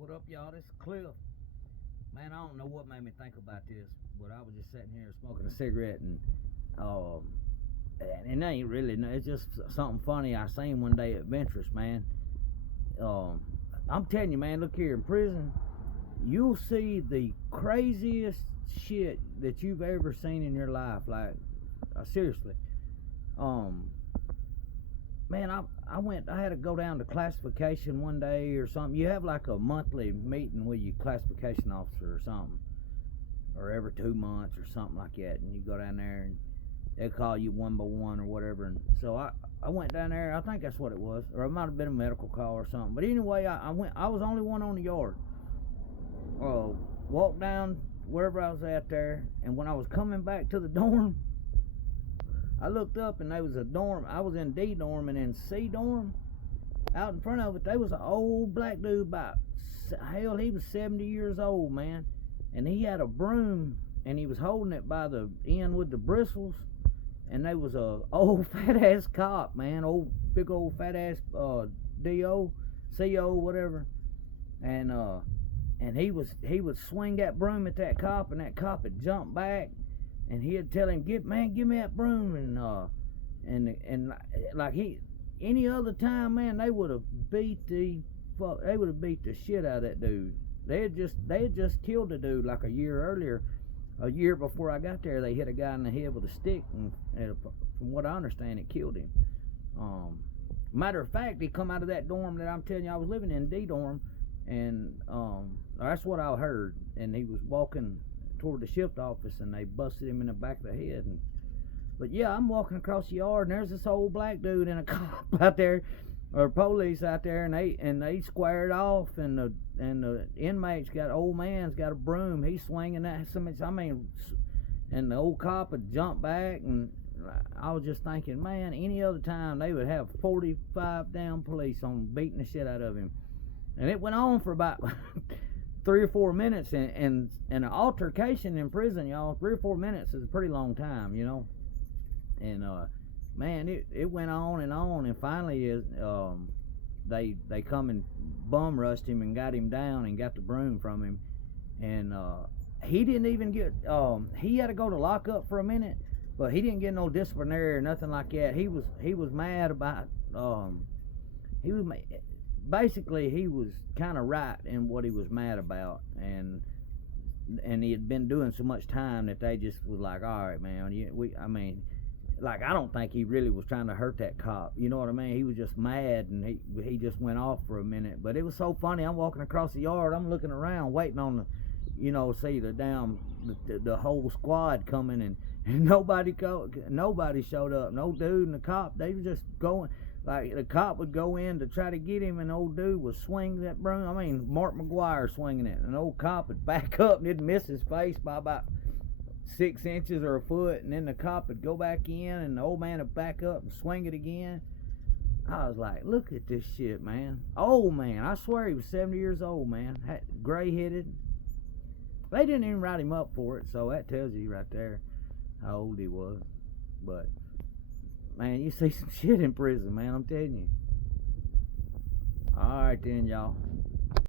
What up, y'all? This is Cliff. Man, I don't know what made me think about this, but I was just sitting here smoking a cigarette, and it ain't really. It's just something funny I seen one day at Ventress, man. I'm telling you, man. Look here, in prison, you'll see the craziest shit that you've ever seen in your life. Like, seriously. Man, I had to go down to classification one day or something. You have like a monthly meeting with your classification officer or something, or every 2 months or something like that, and you go down there and they call you one by one or whatever. And so I went down there. I think that's what it was, or it might have been a medical call or something. But anyway, I went. I was the only one on the yard. Walked down wherever I was at there, and when I was coming back to the dorm, I looked up and there was a dorm. I was in D dorm, and in C dorm, out in front of it, there was an old black dude he was 70 years old, man. And he had a broom, and he was holding it by the end with the bristles. And there was a old fat ass cop, man, big old fat ass DO, CO, whatever. And he would swing that broom at that cop, and that cop would jump back. And he'd tell him, give me that broom, and like any other time, man, they would have beat the shit out of that dude. They had just killed a dude like a year before I got there. They hit a guy in the head with a stick, and from what I understand, it killed him. Matter of fact, he come out of that dorm that I'm telling you I was living in, D dorm, and that's what I heard. And he was walking toward the shift office, and they busted him in the back of the head. But yeah, I'm walking across the yard, and there's this old black dude and a cop out there, or police out there, and they squared off, and the inmates old man's got a broom, he's swinging that. And the old cop would jump back, and I was just thinking, man, any other time they would have 45 damn police on beating the shit out of him. And it went on for about 3 or 4 minutes, and an altercation in prison, y'all, 3 or 4 minutes is a pretty long time, you know. And man, it went on, and finally they come and bum rushed him and got him down and got the broom from him. And he didn't even get he had to go to lockup for a minute, but he didn't get no disciplinary or nothing like that. He was mad about basically he was kind of right in what he was mad about, and he had been doing so much time that they just was like, all right, man, like, I don't think he really was trying to hurt that cop, you know what I mean? He was just mad, and he just went off for a minute. But it was so funny. I'm walking across the yard, I'm looking around, waiting on see the whole squad coming, and nobody showed up. No dude and the cop, they were just going. Like, the cop would go in to try to get him, and old dude would swing that broom. I mean, Mark McGuire swinging it. And old cop would back up, and it'd miss his face by about 6 inches or a foot. And then the cop would go back in, and the old man would back up and swing it again. I was like, look at this shit, man. Old man. I swear he was 70 years old, man. Gray-headed. They didn't even write him up for it, so that tells you right there how old he was. But man, you see some shit in prison, man, I'm telling you. Alright then, y'all.